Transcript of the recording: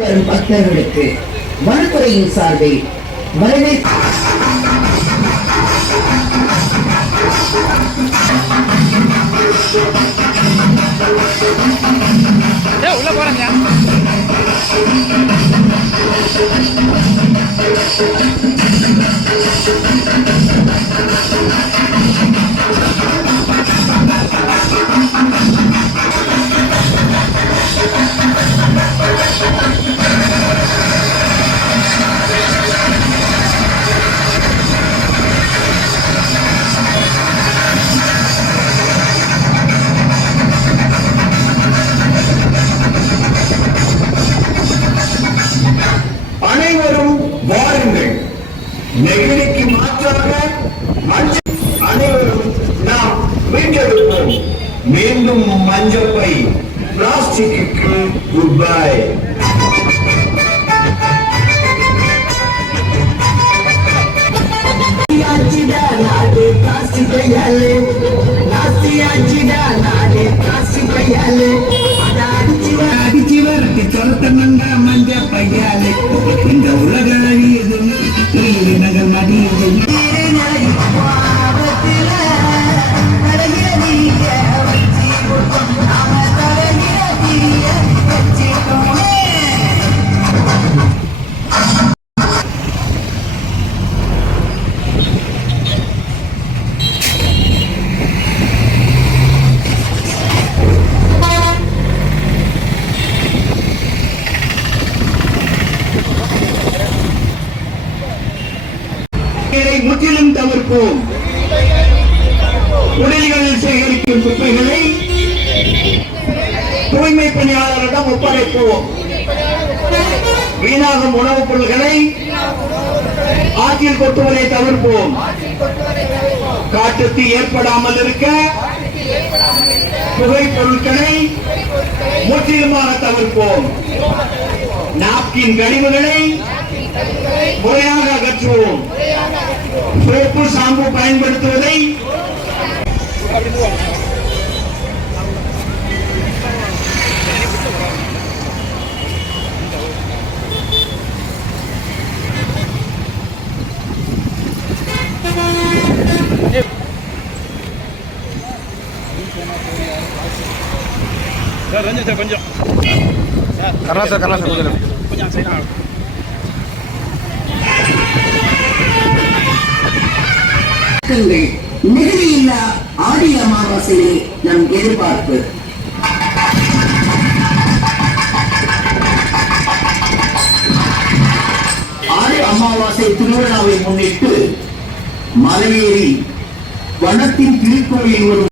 வரும் பக்தர்களுக்கு வனத்துறையின் சார்பில் வரவேற்பு. உள்ள போறேங்க. அனைவரும் வாருங்கள். நெகிழிக்கு மாற்றாக அனைவரும் நாம் மீட்டெடுப்போம். மீண்டும் மஞ்சப்பை பிளாஸ்டிக்கு குட் பை. மஞ்ச பையாலே இந்த உலக நகர் மதியது முற்றிலும் தவிர்ப்போம். உடல்களில் சேகரிக்கும் குப்பைகளை தூய்மை பணியாளரிடம் ஒப்படைப்போம். வீணாகும் உணவுப் பொருட்களை ஆற்றில் கொட்டுவதை தவிர்ப்போம். காட்டுத்தீ ஏற்படாமல் இருக்க புகை பொருட்களை முற்றிலுமாக தவிர்ப்போம். நாப்கின் கழிவுகளை முறையாக அகற்றுவோம். சோப்பு ஷாம்பு பயன்படுத்துவதை கொஞ்சம் நெகிழியில்லா ஆடி அமாவாசையை நம் எதிர்பார்ப்பு. ஆடி அமாவாசை திருவிழாவை முன்னிட்டு மலையேறி வனத்தின் திருக்கோயில் ஒரு